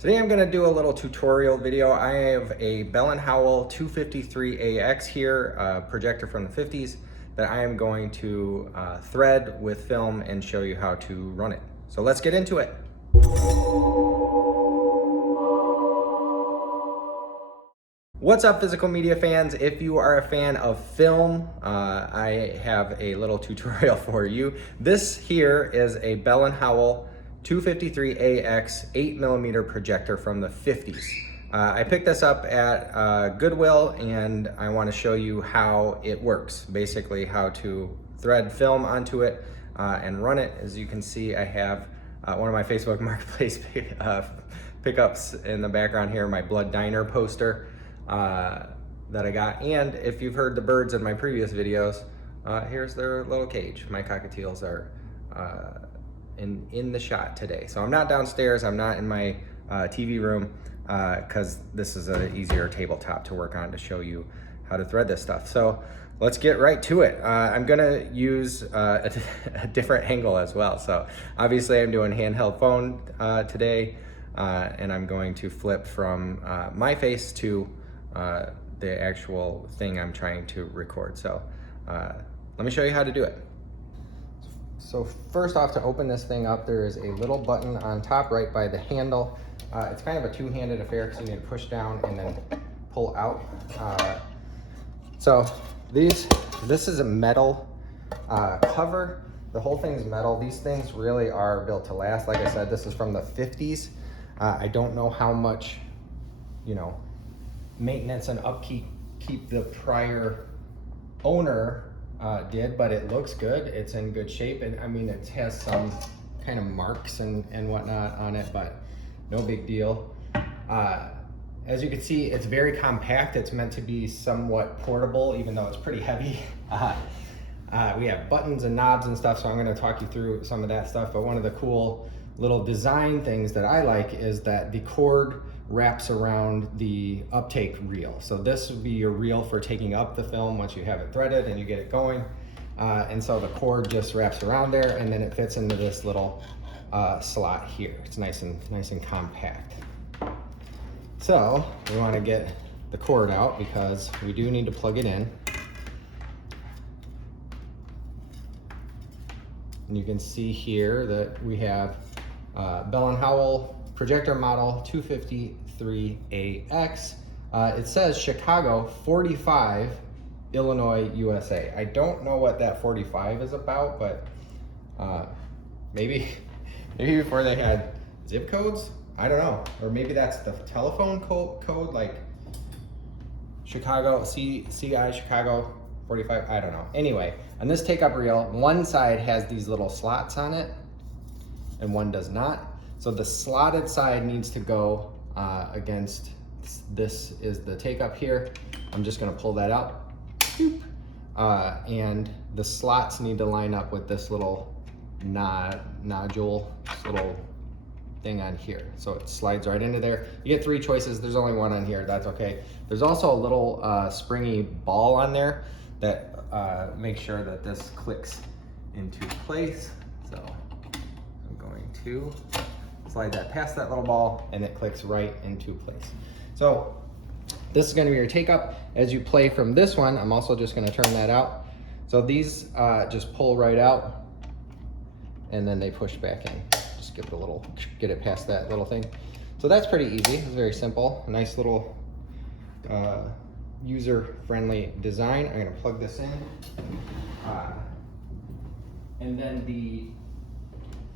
Today I'm going to do a little tutorial video. I have a Bell Howell 253AX here, a projector from the 50s that I am going to thread with film and show you how to run it. So let's get into it. What's up, physical media fans? If you are a fan of film, I have a little tutorial for you. This here is a Bell Howell 253AX 8mm projector from the 50s. I picked this up at Goodwill, and I want to show you how it works. Basically how to thread film onto it and run it. As you can see, I have one of my Facebook Marketplace pickups in the background here, my Blood Diner poster that I got. And if you've heard the birds in my previous videos, here's their little cage. My cockatiels are in the shot today. So I'm not downstairs, I'm not in my TV room, because this is an easier tabletop to work on to show you how to thread this stuff. So let's get right to it. I'm gonna use a different angle as well. So obviously I'm doing handheld phone today, and I'm going to flip from my face to the actual thing I'm trying to record. So let me show you how to do it. So first off, to open this thing up, there is a little button on top right by the handle. It's kind of a two-handed affair because you need to push down and then pull out. So this is a metal cover. The whole thing's metal. These things really are built to last. Like I said, this is from the 50s. I don't know how much, maintenance and upkeep the prior owner did, but it looks good. It's in good shape, and I mean, it has some kind of marks and whatnot on it, but no big deal. As you can see, it's very compact. It's meant to be somewhat portable, even though it's pretty heavy. We have buttons and knobs and stuff, so I'm going to talk you through some of that stuff. But one of the cool little design things that I like is that the cord wraps around the uptake reel. So this would be your reel for taking up the film once you have it threaded and you get it going. And so the cord just wraps around there, and then it fits into this little slot here. It's nice and compact. So we want to get the cord out because we do need to plug it in. And you can see here that we have Bell Howell projector model 253AX. It says Chicago 45, Illinois, USA. I don't know what that 45 is about, but maybe before they had zip codes, I don't know. Or maybe that's the telephone code, like Chicago, CI Chicago 45, I don't know. Anyway, on this take-up reel, one side has these little slots on it and one does not. So the slotted side needs to go against, this is the take-up here. I'm just gonna pull that out. And the slots need to line up with this little nodule, this little thing on here. So it slides right into there. You get three choices. There's only one on here, that's okay. There's also a little springy ball on there that makes sure that this clicks into place. So I'm going to slide that past that little ball, and it clicks right into place. So this is going to be your take up. As you play from this one, I'm also just going to turn that out. So these just pull right out, and then they push back in. Just give it a little, get it past that little thing. So that's pretty easy. It's very simple. A nice little user-friendly design. I'm going to plug this in, and then the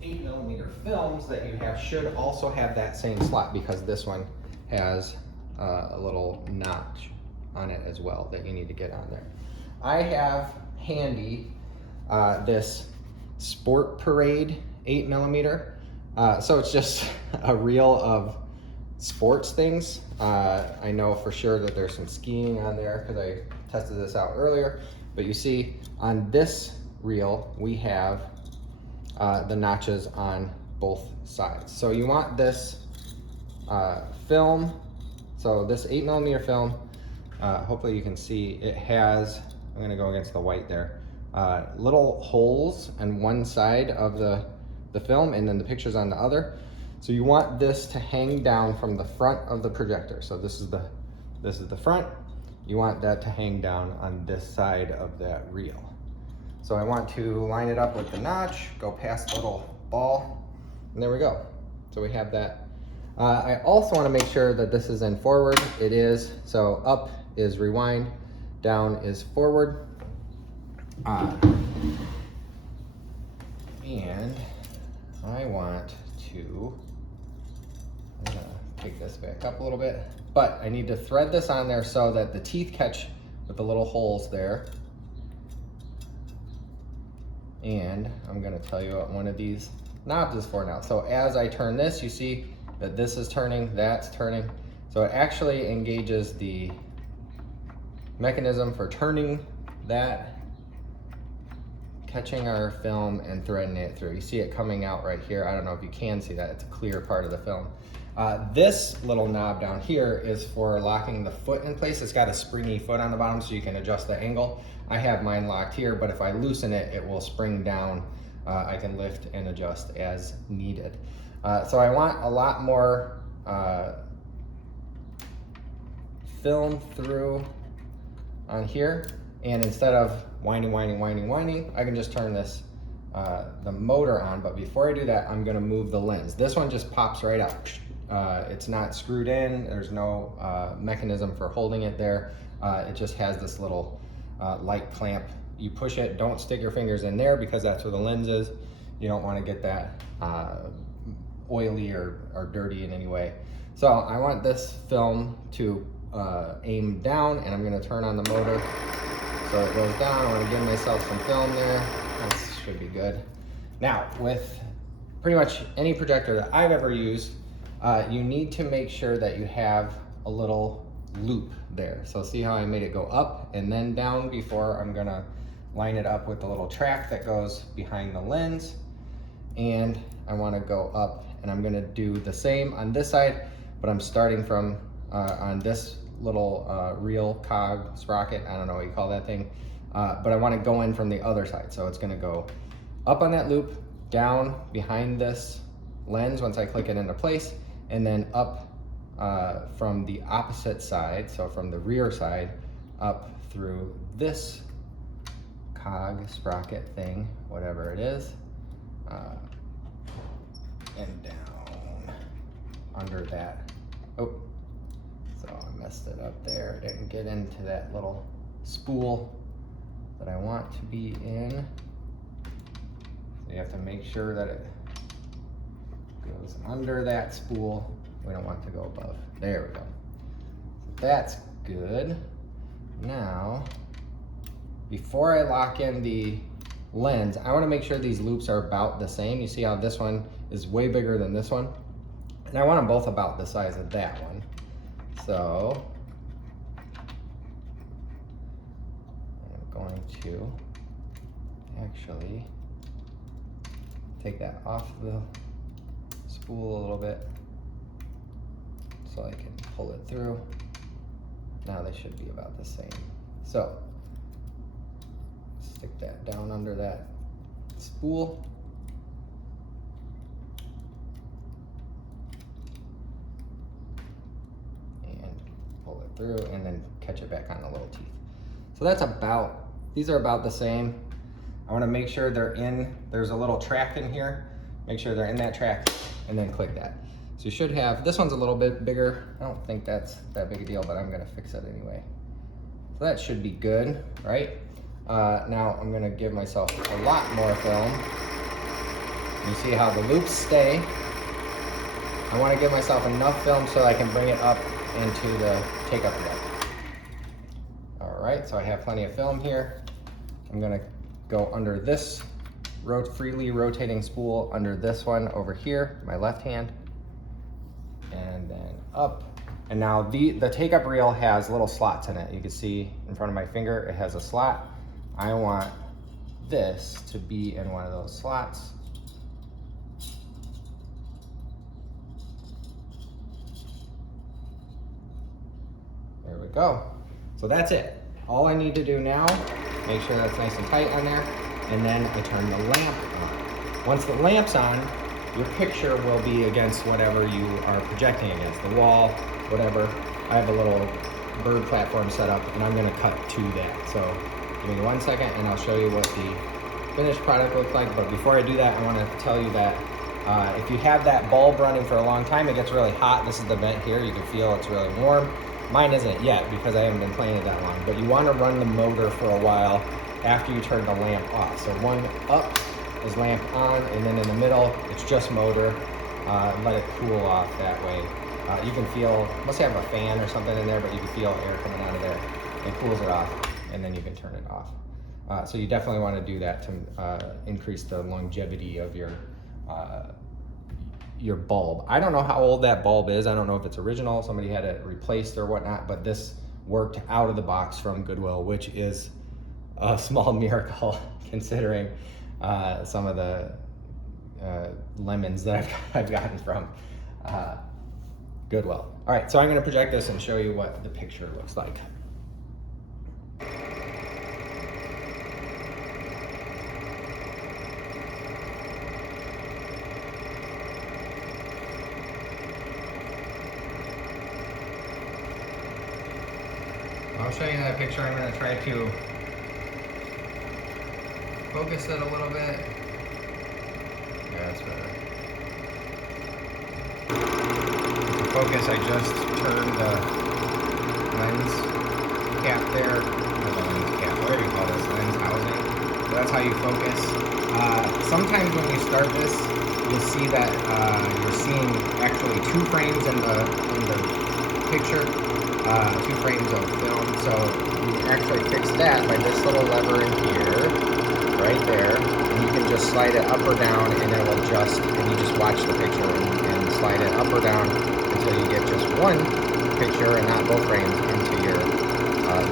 8mm films that you have should also have that same slot, because this one has a little notch on it as well that you need to get on there. I have handy this Sport Parade 8mm. So it's just a reel of sports things. I know for sure that there's some skiing on there because I tested this out earlier, but you see on this reel we have the notches on both sides. So you want this film, so this 8mm film, hopefully you can see it has, I'm gonna go against the white there, little holes on one side of the film, and then the picture's on the other. So you want this to hang down from the front of the projector. So this is the front. You want that to hang down on this side of that reel. So I want to line it up with the notch, go past the little ball, and there we go. So we have that. I also want to make sure that this is in forward. It is. So up is rewind, down is forward. And I want to, I'm gonna take this back up a little bit, but I need to thread this on there so that the teeth catch with the little holes there. And I'm gonna tell you what one of these knobs is for now. So as I turn this, you see that this is turning, that's turning. So it actually engages the mechanism for turning that, catching our film and threading it through. You see it coming out right here. I don't know if you can see that, it's a clear part of the film. This little knob down here is for locking the foot in place. It's got a springy foot on the bottom so you can adjust the angle. I have mine locked here, but if I loosen it, it will spring down. I can lift and adjust as needed. So I want a lot more film through on here. And instead of winding, I can just turn this, the motor on. But before I do that, I'm gonna move the lens. This one just pops right out. It's not screwed in. There's no mechanism for holding it there. It just has this little light clamp. You push it, don't stick your fingers in there because that's where the lens is. You don't wanna get that oily or dirty in any way. So I want this film to aim down, and I'm gonna turn on the motor. So it goes down. I want to give myself some film there. That should be good. Now, with pretty much any projector that I've ever used, you need to make sure that you have a little loop there. So see how I made it go up and then down before I'm gonna line it up with the little track that goes behind the lens. And I want to go up, and I'm gonna do the same on this side, but I'm starting from on this little reel cog sprocket, I don't know what you call that thing, but I want to go in from the other side. So it's going to go up on that loop, down behind this lens once I click it into place, and then up from the opposite side, so from the rear side, up through this cog sprocket thing, whatever it is, and down under that. Oh, so I messed it up there. Didn't get into that little spool that I want to be in. So you have to make sure that it goes under that spool. We don't want it to go above. There we go. So that's good. Now, before I lock in the lens, I want to make sure these loops are about the same. You see how this one is way bigger than this one? And I want them both about the size of that one. So I'm going to actually take that off the spool a little bit so I can pull it through. Now they should be about the same. So stick that down under that spool. Through and then catch it back on the little teeth. So that's about, these are about the same. I want to make sure they're in, there's a little track in here. Make sure they're in that track and then click that. So you should have, this one's a little bit bigger. I don't think that's that big a deal, but I'm gonna fix it anyway. So that should be good, right? Now I'm gonna give myself a lot more film. You see how the loops stay. I wanna give myself enough film so I can bring it up into the take up again. All right, so I have plenty of film here. I'm gonna go under this freely rotating spool, under this one over here, my left hand, and then up. And now the take up reel has little slots in it. You can see in front of my finger, it has a slot. I want this to be in one of those slots. There we go. So that's it. All I need to do now, make sure that's nice and tight on there, and then I turn the lamp on. Once the lamp's on, your picture will be against whatever you are projecting against, the wall, whatever. I have a little bird platform set up and I'm gonna cut to that. So give me 1 second and I'll show you what the finished product looks like. But before I do that, I wanna tell you that if you have that bulb running for a long time, it gets really hot. This is the vent here, you can feel it's really warm. Mine isn't yet because I haven't been playing it that long, but you wanna run the motor for a while after you turn the lamp off. So one up is lamp on, and then in the middle, it's just motor. Let it cool off that way. You can feel, must have a fan or something in there, but you can feel air coming out of there. It cools it off, and then you can turn it off. So you definitely want to do that to increase the longevity of your bulb. I don't know how old that bulb is. I don't know if it's original, somebody had it replaced or whatnot, but this worked out of the box from Goodwill, which is a small miracle considering some of the lemons that I've gotten from Goodwill. All right, so I'm gonna project this and show you what the picture looks like. I'll show you that picture. I'm gonna try to focus it a little bit. Yeah, that's better. To focus, I just turned the lens cap there, or the lens cap, whatever you call this, lens housing. So that's how you focus. Sometimes when you start this, you'll see that you're seeing actually 2 frames in the picture, 2 frames of film. So you actually fix that by this little lever in here, right there, and you can just slide it up or down and it'll adjust, and you just watch the picture and slide it up or down until you get just one picture and not both frames into your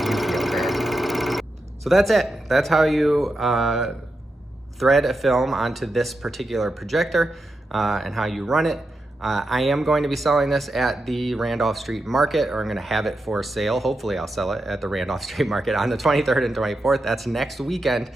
view field there. So that's it. That's how you thread a film onto this particular projector and how you run it. I am going to be selling this at the Randolph Street Market, or I'm going to have it for sale. Hopefully I'll sell it at the Randolph Street Market on the 23rd and 24th. That's next weekend.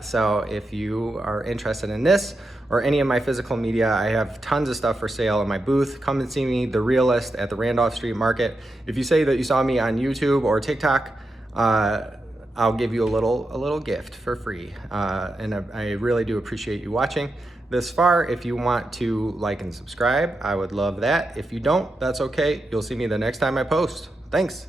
So if you are interested in this or any of my physical media, I have tons of stuff for sale in my booth. Come and see me, The Realist, at the Randolph Street Market. If you say that you saw me on YouTube or TikTok, I'll give you a little gift for free. And I really do appreciate you watching this far. If you want to like and subscribe, I would love that. If you don't, that's okay. You'll see me the next time I post. Thanks.